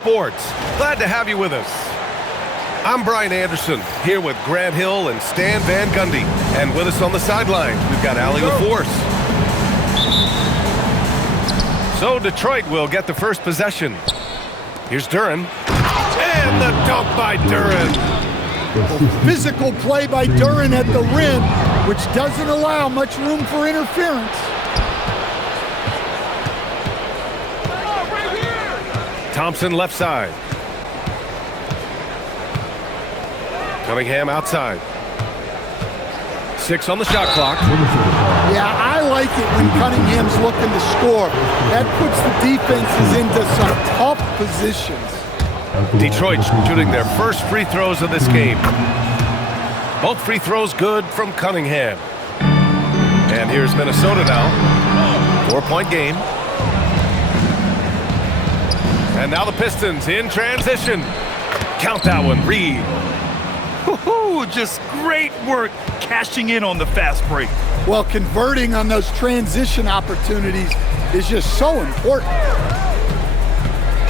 Sports. Glad to have you with us. I'm Brian Anderson, here with Grant Hill and Stan Van Gundy. And with us on the sideline, we've got Allie LaForce. So Detroit will get the first possession. Here's Duren. And the dunk by Duren. Well, physical play by Duren at the rim, which doesn't allow much room for interference. Thompson left side. Cunningham outside. 6 on the shot clock. Yeah, I like it when Cunningham's looking to score. That puts the defenses into some tough positions. Detroit shooting their first free throws of this game. Both free throws good from Cunningham. And here's Minnesota now. 4-point game. And now the Pistons in transition. Count that one, Reed. Just great work cashing in on the fast break. Well, converting on those transition opportunities is just so important.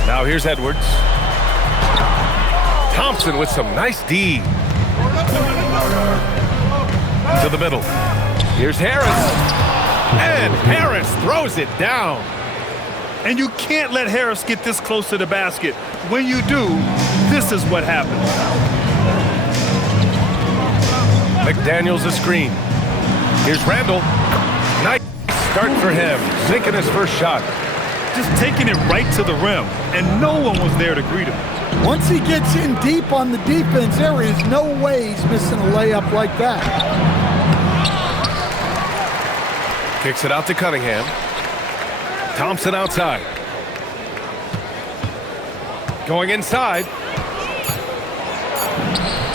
Now here's Edwards. Thompson with some nice D. To the middle. Here's Harris. And Harris throws it down. And you can't let Harris get this close to the basket. When you do, this is what happens. McDaniels a screen. Here's Randall. Nice start for him. Sinking his first shot. Just taking it right to the rim, and no one was there to greet him. Once he gets in deep on the defense, there is no way he's missing a layup like that. Kicks it out to Cunningham. Thompson outside. Going inside.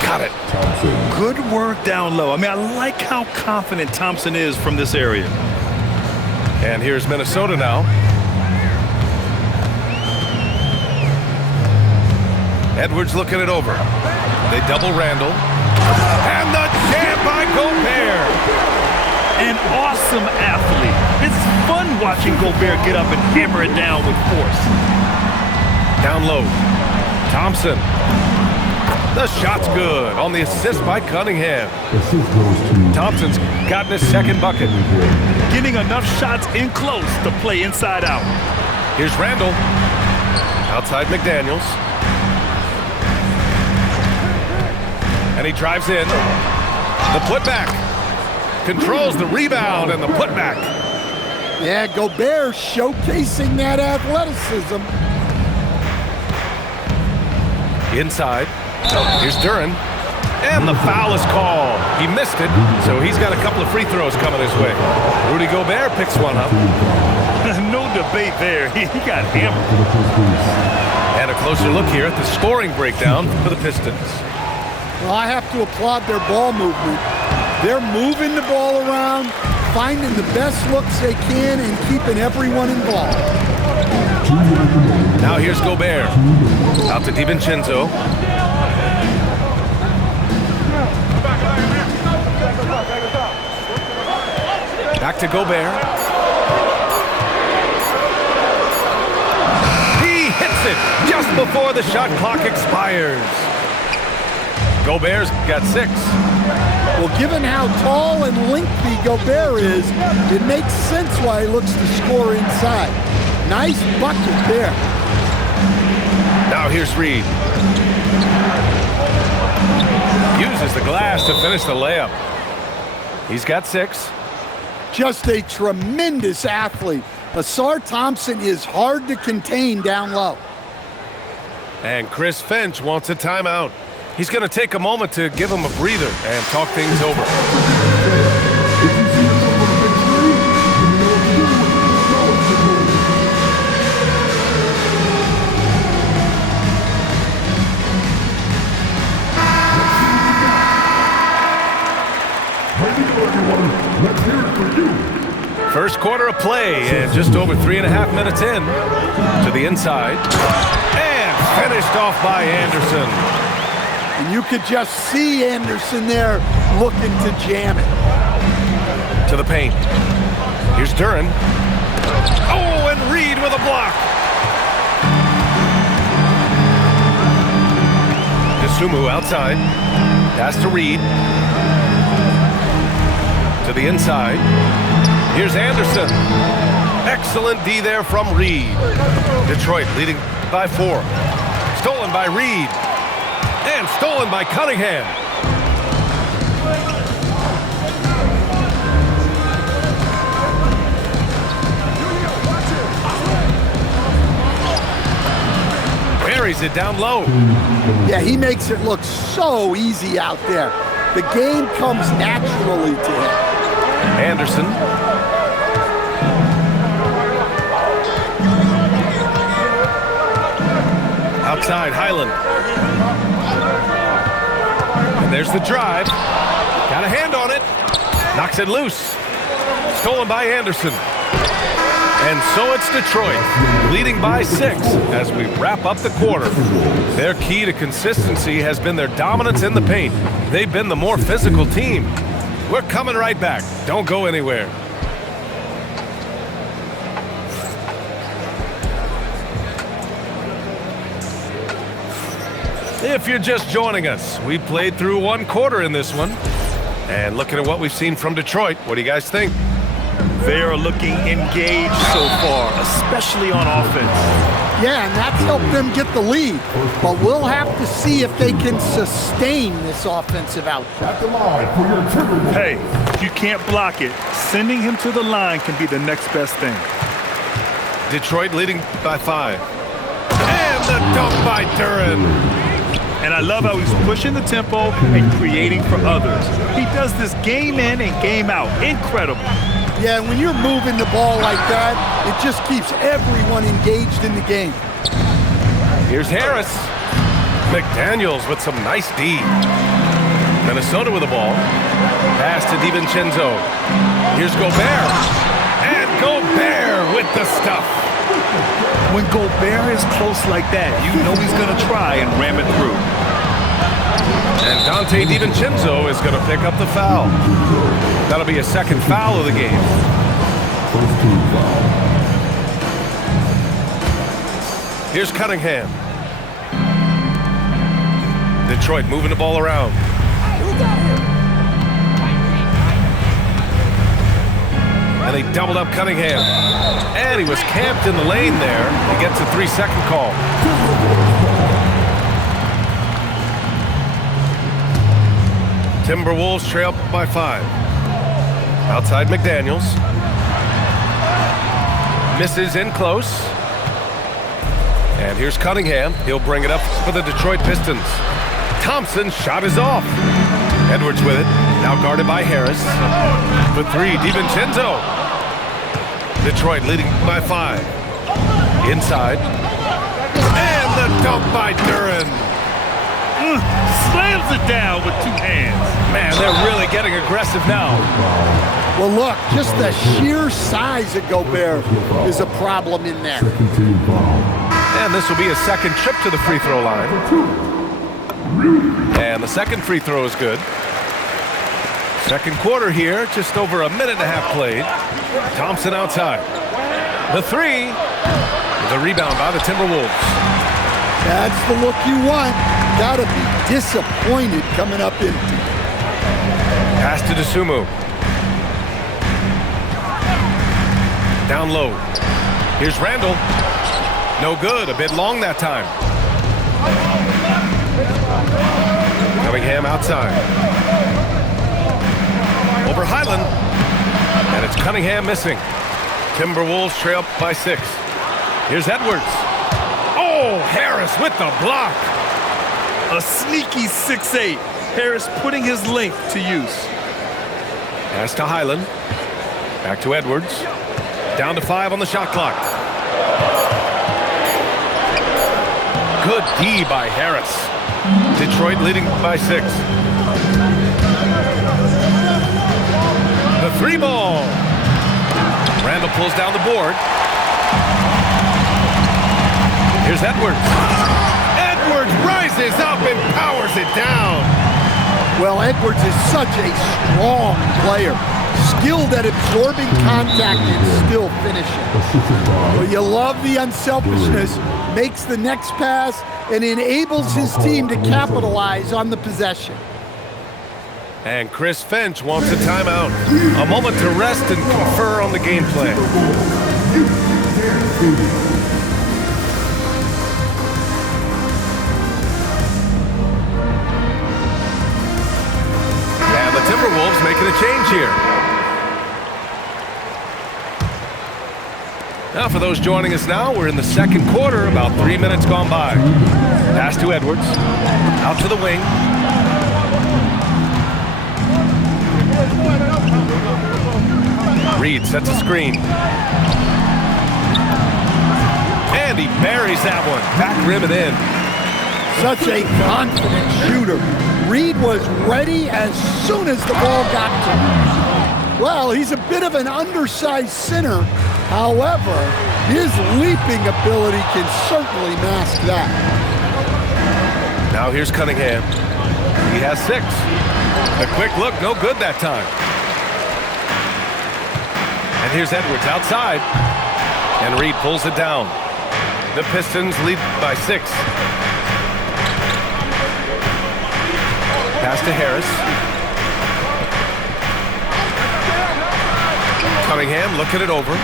Got it. Good work down low. I mean, I like how confident Thompson is from this area. And here's Minnesota now. Edwards looking it over. They double Randall. And the jam by Gobert. An awesome athlete. It's fun watching Gobert get up and hammer it down with force. Down low. Thompson. The shot's good on the assist by Cunningham. Thompson's gotten his second bucket. Getting enough shots in close to play inside out. Here's Randall. Outside McDaniels. And he drives in. The putback. Controls the rebound and the putback. Yeah, Gobert showcasing that athleticism. Inside. Here's Duren. And the foul is called. He missed it, so he's got a couple of free throws coming his way. Rudy Gobert picks one up. No debate there. He got hammered. And a closer look here at the scoring breakdown for the Pistons. Well, I have to applaud their ball movement. They're moving the ball around, finding the best looks they can, and keeping everyone involved. Now here's Gobert. Out to DiVincenzo. Back to Gobert. He hits it just before the shot clock expires. Gobert's got 6. Well, given how tall and lengthy Gobert is, it makes sense why he looks to score inside. Nice bucket there. Now here's Reed. Uses the glass to finish the layup. He's got 6. Just a tremendous athlete. Asar Thompson is hard to contain down low. And Chris Finch wants a timeout. He's going to take a moment to give him a breather and talk things over. First quarter of play, and just over 3.5 minutes in to the inside. And finished off by Anderson. And you could just see Anderson there looking to jam it. To the paint. Here's Duren. Oh, and Reed with a block. Dosunmu outside. Pass to Reed. To the inside. Here's Anderson. Excellent D there from Reed. Detroit leading by 4. Stolen by Reed. And stolen by Cunningham. Buries it down low. Yeah, he makes it look so easy out there. The game comes naturally to him. Anderson. Outside, Highland. And there's the drive. Got a hand on it. Knocks it loose. Stolen by Anderson. And so it's Detroit, leading by 6 as we wrap up the quarter. Their key to consistency has been their dominance in the paint. They've been the more physical team. We're coming right back. Don't go anywhere. If you're just joining us, we played through 1 quarter in this one. And looking at what we've seen from Detroit, what do you guys think? They are looking engaged so far, especially on offense. Yeah, and that's helped them get the lead. But we'll have to see if they can sustain this offensive output. Hey, if you can't block it, sending him to the line can be the next best thing. Detroit leading by 5. And the dunk by Duren. And I love how he's pushing the tempo and creating for others. He does this game in and game out. Incredible. Yeah, when you're moving the ball like that, it just keeps everyone engaged in the game. Here's Harris. McDaniels with some nice D. Minnesota with the ball. Pass to DiVincenzo. Here's Gobert. And Gobert with the stuff. When Gobert is close like that, you know he's going to try and ram it through. And Dante DiVincenzo is going to pick up the foul. That'll be a second foul of the game. Here's Cunningham. Detroit moving the ball around. And they doubled up Cunningham. And he was camped in the lane there. He gets a 3-second call. Timberwolves trail by 5. Outside McDaniels. Misses in close. And here's Cunningham. He'll bring it up for the Detroit Pistons. Thompson's shot is off. Edwards with it. Now guarded by Harris. For 3, DiVincenzo. Detroit leading by 5. Inside. And the dunk by Duren. Slams it down with 2 hands. Man, they're really getting aggressive now. Well, look, just the sheer size of Gobert is a problem in there. And this will be a second trip to the free throw line. And the second free throw is good. Second quarter here, just over a minute and a half played. Thompson outside. The 3 is a rebound by the Timberwolves. That's the look you want. Gotta be disappointed coming up empty. Pass to Dosunmu. Down low. Here's Randall. No good. A bit long that time. Cunningham outside. Over Highland. And it's Cunningham missing. Timberwolves trail by 6. Here's Edwards. Oh, Harris with the block. A sneaky 6'8". Harris putting his length to use. Pass to Highland. Back to Edwards. Down to 5 on the shot clock. Good D by Harris. Detroit leading by 6. The 3 ball. Randall pulls down the board. Here's Edwards. Edwards rises up and powers it down. Well, Edwards is such a strong player. Skilled at absorbing contact and still finishing. Well, you love the unselfishness, makes the next pass, and enables his team to capitalize on the possession. And Chris Finch wants a timeout. A moment to rest and confer on the game plan. And the Timberwolves making a change here. Now for those joining us now, we're in the second quarter, about 3 minutes gone by. Pass to Edwards, out to the wing. Reed sets a screen. And he buries that one. Back rim and in. Such a confident shooter. Reed was ready as soon as the ball got to him. Well, he's a bit of an undersized center. However, his leaping ability can certainly mask that. Now here's Cunningham. He has 6. A quick look, no good that time. And here's Edwards outside. And Reed pulls it down. The Pistons lead by 6. Pass to Harris. Cunningham looking it over.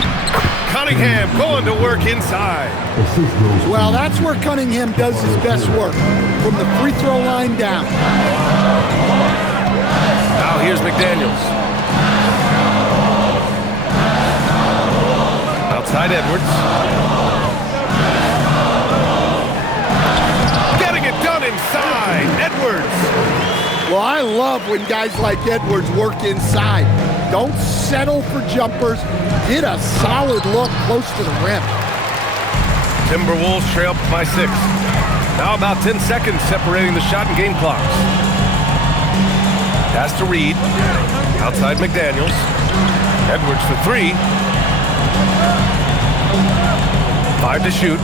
Cunningham going to work inside. Well, that's where Cunningham does his best work, from the free throw line down. Now here's McDaniels. Outside Edwards. Getting it done inside. Edwards. Well, I love when guys like Edwards work inside. Don't settle for jumpers. Get a solid look close to the rim. Timberwolves trail by 6. Now about 10 seconds separating the shot and game clocks. Pass to Reed. Outside McDaniels. Edwards for 3. 5 to shoot.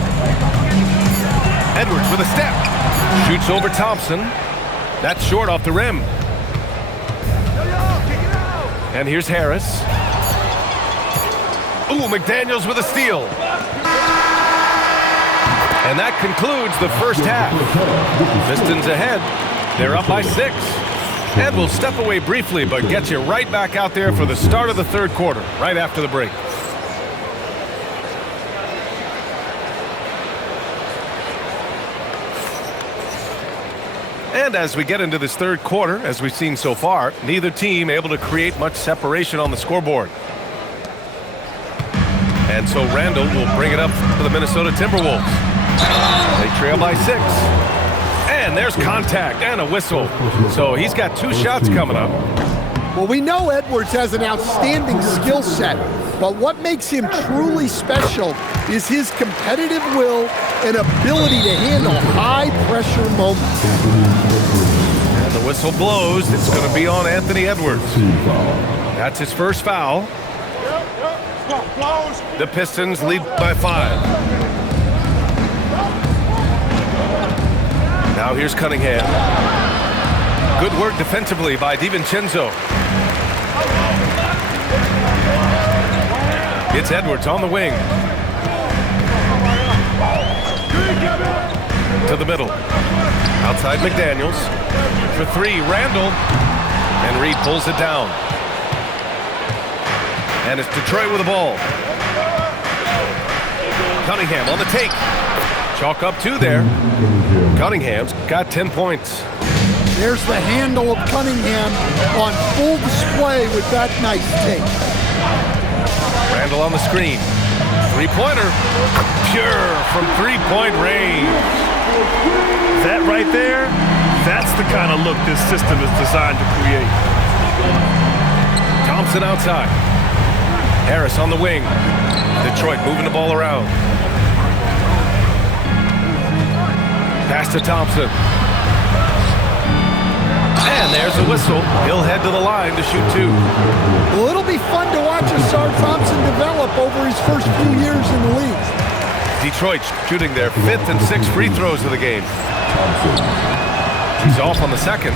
Edwards with a step. Shoots over Thompson. That's short off the rim. And here's Harris. Ooh, McDaniels with a steal. And that concludes the first half. Pistons ahead. They're up by 6. And we'll step away briefly, but get you right back out there for the start of the third quarter, right after the break. And as we get into this third quarter, as we've seen so far, neither team able to create much separation on the scoreboard. And so Randall will bring it up for the Minnesota Timberwolves. They trail by 6. And there's contact and a whistle. So he's got 2 shots coming up. Well, we know Edwards has an outstanding skill set, but what makes him truly special is his competitive will and ability to handle high-pressure moments. And the whistle blows. It's going to be on Anthony Edwards. That's his first foul. The Pistons lead by 5. Now here's Cunningham. Good work defensively by DiVincenzo. It's Edwards on the wing. To the middle. Outside McDaniels. For 3, Randall. And Reed pulls it down. And it's Detroit with the ball. Cunningham on the take. Chalk up 2 there. Cunningham's got 10 points. There's the handle of Cunningham on full display with that nice take. Randall on the screen. 3-pointer. Pure from 3-point range. That right there, that's the kind of look this system is designed to create. Thompson outside. Harris on the wing. Detroit moving the ball around. Pass to Thompson. And there's a whistle. He'll head to the line to shoot 2. Well, it'll be fun to watch Asar Thompson develop over his first few years in the league. Detroit shooting their 5th and 6th free throws of the game. He's off on the second.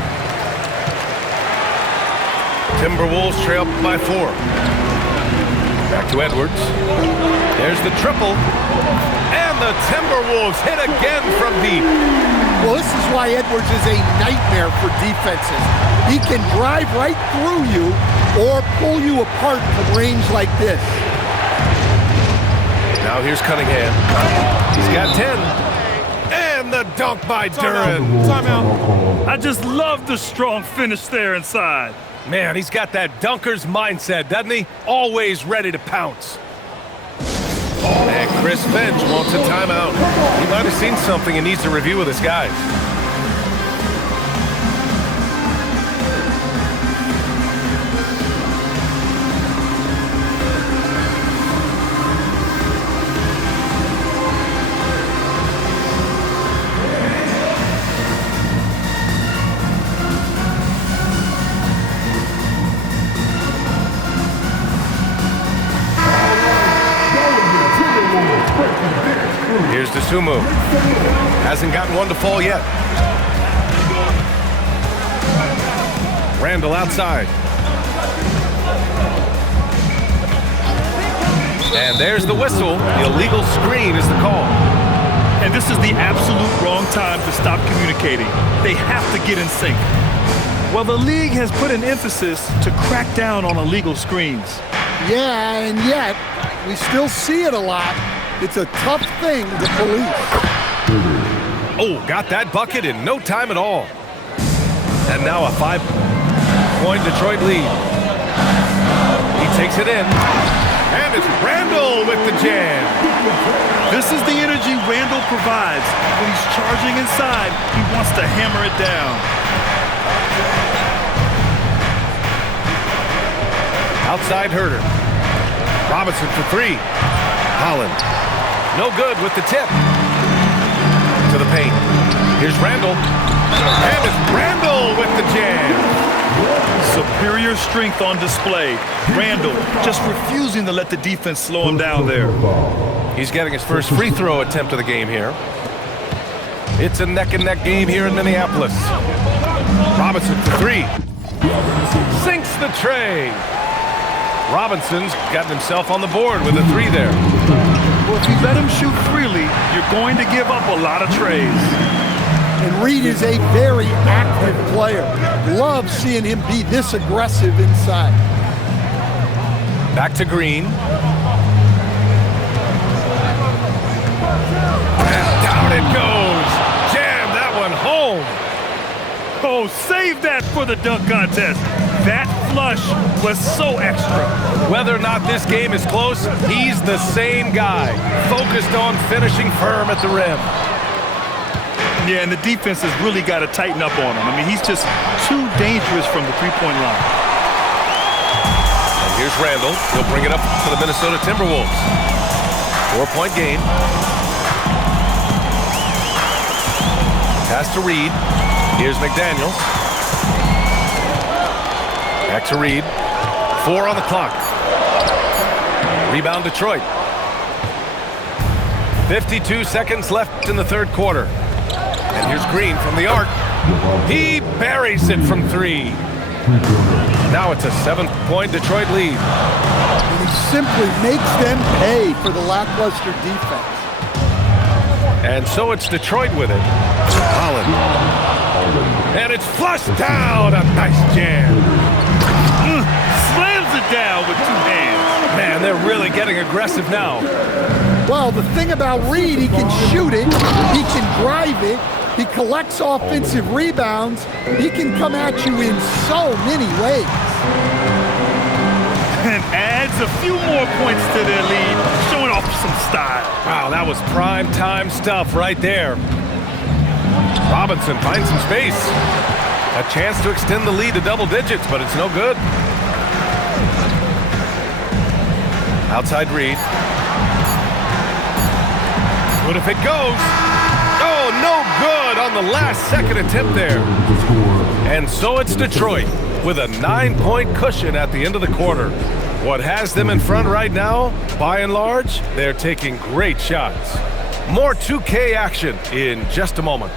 Timberwolves trail by 4. Back to Edwards. There's the triple. And And the Timberwolves hit again from deep. Well, this is why Edwards is a nightmare for defenses. He can drive right through you or pull you apart from range like this. Now here's Cunningham. He's got 10. And the dunk by Duran. Timeout. I just love the strong finish there inside. Man, he's got that dunker's mindset, doesn't he? Always ready to pounce. And Chris Finch wants a timeout. He might have seen something and needs to review with his guys. Here's Dosunmu. Hasn't gotten one to fall yet. Randall outside. And there's the whistle. The illegal screen is the call. And this is the absolute wrong time to stop communicating. They have to get in sync. Well, the league has put an emphasis to crack down on illegal screens. Yeah, and yet we still see it a lot. It's a tough thing to police. Oh, got that bucket in no time at all. And now a 5-point Detroit lead. He takes it in. And it's Randall with the jam. This is the energy Randall provides. When he's charging inside, he wants to hammer it down. Outside Herter. Robinson for 3. Holland. No good with the tip. To the paint. Here's Randall. And it's Randall with the jam. Superior strength on display. Randall just refusing to let the defense slow him down there. He's getting his first free throw attempt of the game here. It's a neck-and-neck game here in Minneapolis. Robinson for 3. Sinks the tray. Robinson's gotten himself on the board with a 3 there. Well, if you let him shoot freely, you're going to give up a lot of trays. And Reed is a very active player. Love seeing him be this aggressive inside. Back to Green. And down it goes. Jam that one home. Oh, save that for the dunk contest. That flush was so extra. Whether or not this game is close, he's the same guy, focused on finishing firm at the rim. Yeah, and the defense has really got to tighten up on him. I mean, he's just too dangerous from the three-point line. And here's Randall. He'll bring it up to the Minnesota Timberwolves. 4-point game. Pass to Reed. Here's McDaniels. Back to Reed. 4 on the clock. Rebound Detroit. 52 seconds left in the third quarter. And here's Green from the arc. He buries it from 3. Now it's a 7-point Detroit lead. And he simply makes them pay for the lackluster defense. And so it's Detroit with it. Holland. And it's flushed down. A nice jam. Slams it down with 2 hands. Man, they're really getting aggressive now. Well, the thing about Reed, he can shoot it, he can drive it, he collects offensive rebounds, he can come at you in so many ways. And adds a few more points to their lead, showing off some style. Wow, that was prime time stuff right there. Robinson finds some space. A chance to extend the lead to double digits, but it's no good. Outside Reed. What if it goes? Oh, no good on the last second attempt there. And so it's Detroit with a 9-point cushion at the end of the quarter. What has them in front right now, by and large, they're taking great shots. More 2K action in just a moment.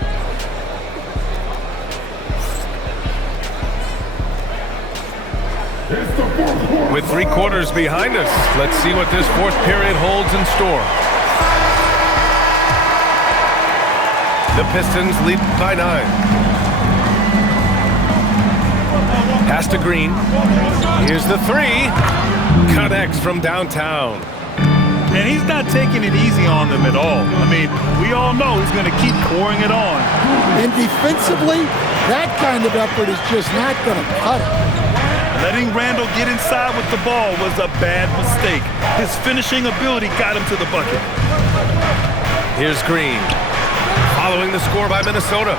With 3 quarters behind us, let's see what this fourth period holds in store. The Pistons lead by 9. Pass to Green. Here's the three. Connects from downtown. And he's not taking it easy on them at all. I mean, we all know he's going to keep pouring it on. And defensively, that kind of effort is just not going to cut it. Letting Randall get inside with the ball was a bad mistake. His finishing ability got him to the bucket. Here's Green. Following the score by Minnesota.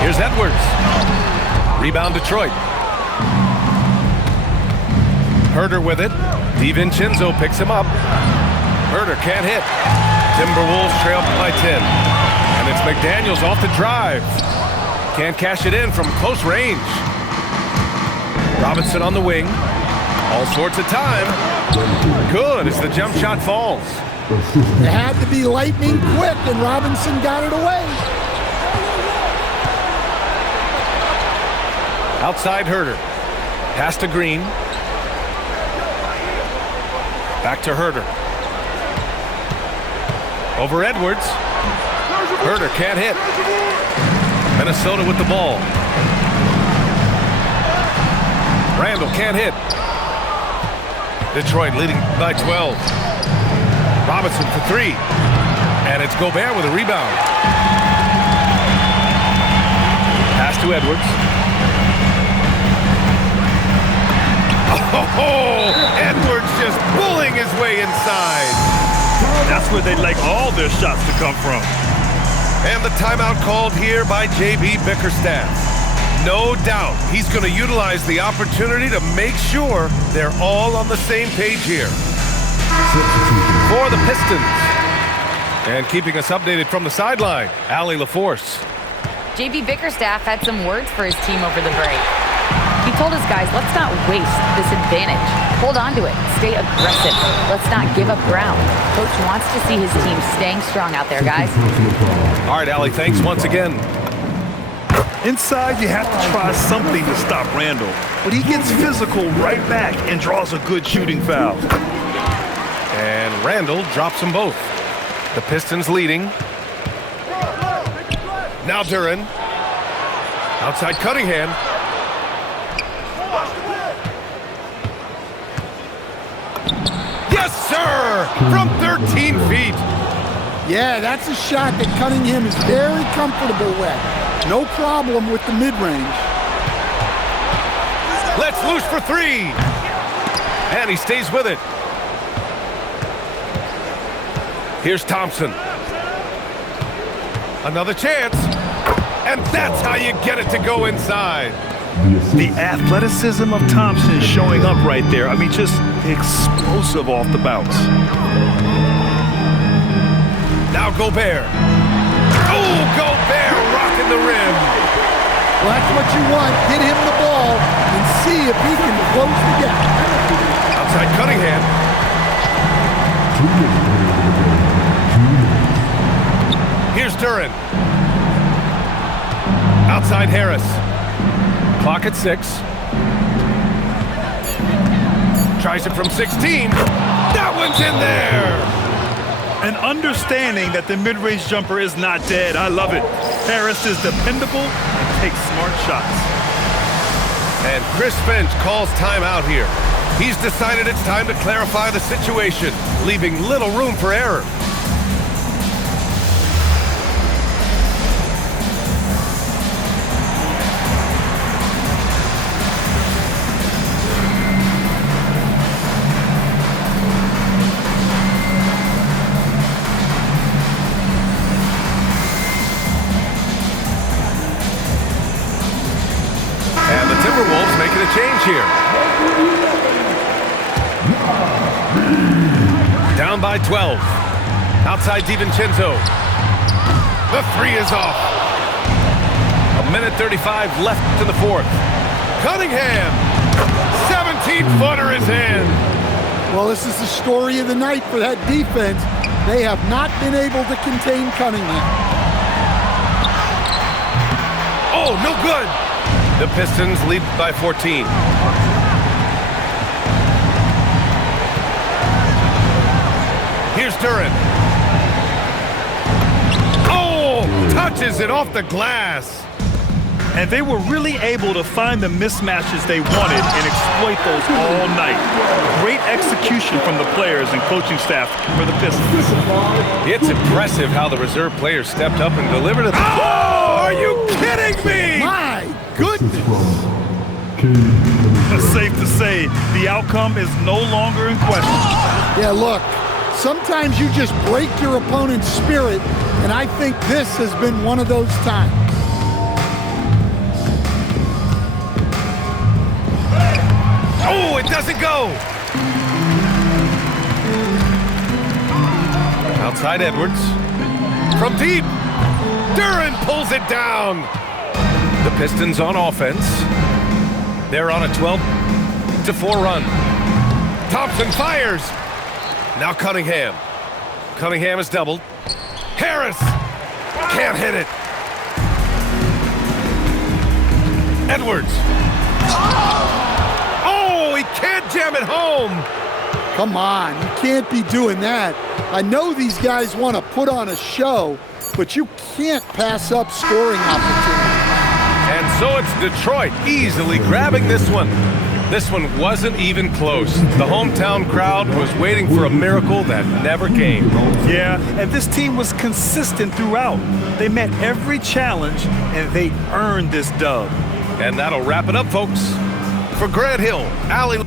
Here's Edwards. Rebound Detroit. Herter with it. DiVincenzo picks him up. Herter can't hit. Timberwolves trail by 10. And it's McDaniels off the drive. Can't cash it in from close range. Robinson on the wing. All sorts of time. Good as the jump shot falls. It had to be lightning quick, and Robinson got it away. Outside Herter. Pass to Green. Back to Herter. Over Edwards. Herter can't hit. Minnesota with the ball. Randall can't hit. Detroit leading by 12. Robinson for three. And it's Gobert with a rebound. Pass to Edwards. Oh, Edwards just bullying his way inside. That's where they'd like all their shots to come from. And the timeout called here by J.B. Bickerstaff. No doubt he's going to utilize the opportunity to make sure they're all on the same page here. For the Pistons. And keeping us updated from the sideline, Allie LaForce. J.B. Bickerstaff had some words for his team over the break. He told his guys, let's not waste this advantage. Hold on to it. Stay aggressive. Let's not give up ground. Coach wants to see his team staying strong out there, guys. All right, Allie, thanks once again. Inside, you have to try something to stop Randall. But he gets physical right back and draws a good shooting foul. And Randall drops them both. The Pistons leading. Now Duran. Outside Cunningham. Yes, sir! From 13 feet. Yeah, that's a shot that Cunningham is very comfortable with. No problem with the mid-range. Let's loose for three. And he stays with it. Here's Thompson. Another chance. And that's how you get it to go inside. The athleticism of Thompson showing up right there. I mean, just explosive off the bounce. Now Gobert. Oh, Gobert rocking the rim. Well, that's what you want. Get him the ball and see if he can close the gap. Outside Cunningham. Here's Duran. Outside Harris. Clock at 6. Tries it from 16. That one's in there. An understanding that the mid-range jumper is not dead. I love it. Harris is dependable and takes smart shots. And Chris Finch calls timeout here. He's decided it's time to clarify the situation, leaving little room for error. Timberwolves making a change here. Down by 12. Outside DiVincenzo. The three is off. 1:35 left in the fourth. Cunningham. 17-footer is in. Well, this is the story of the night for that defense. They have not been able to contain Cunningham. Oh, no good. The Pistons lead by 14. Here's Duran. launches it off the glass. And they were really able to find the mismatches they wanted and exploit those all night. Great execution from the players and coaching staff for the Pistons. It's impressive how the reserve players stepped up and delivered it. Oh, are you kidding me? My goodness. It's safe to say the outcome is no longer in question. Yeah, look, sometimes you just break your opponent's spirit, and I think this has been one of those times. Oh, it doesn't go. Outside Edwards. From deep. Duran pulls it down. The Pistons on offense. They're on a 12-4 run. Thompson fires. Now Cunningham. Cunningham is doubled. Harris can't hit it. Edwards. Oh, he can't jam it home. Come on, you can't be doing that. I know these guys want to put on a show, but you can't pass up scoring opportunities. And so it's Detroit easily grabbing this one. This one wasn't even close. The hometown crowd was waiting for a miracle that never came. Yeah, and this team was consistent throughout. They met every challenge, and they earned this dub. And that'll wrap it up, folks. For Grant Hill, Allie...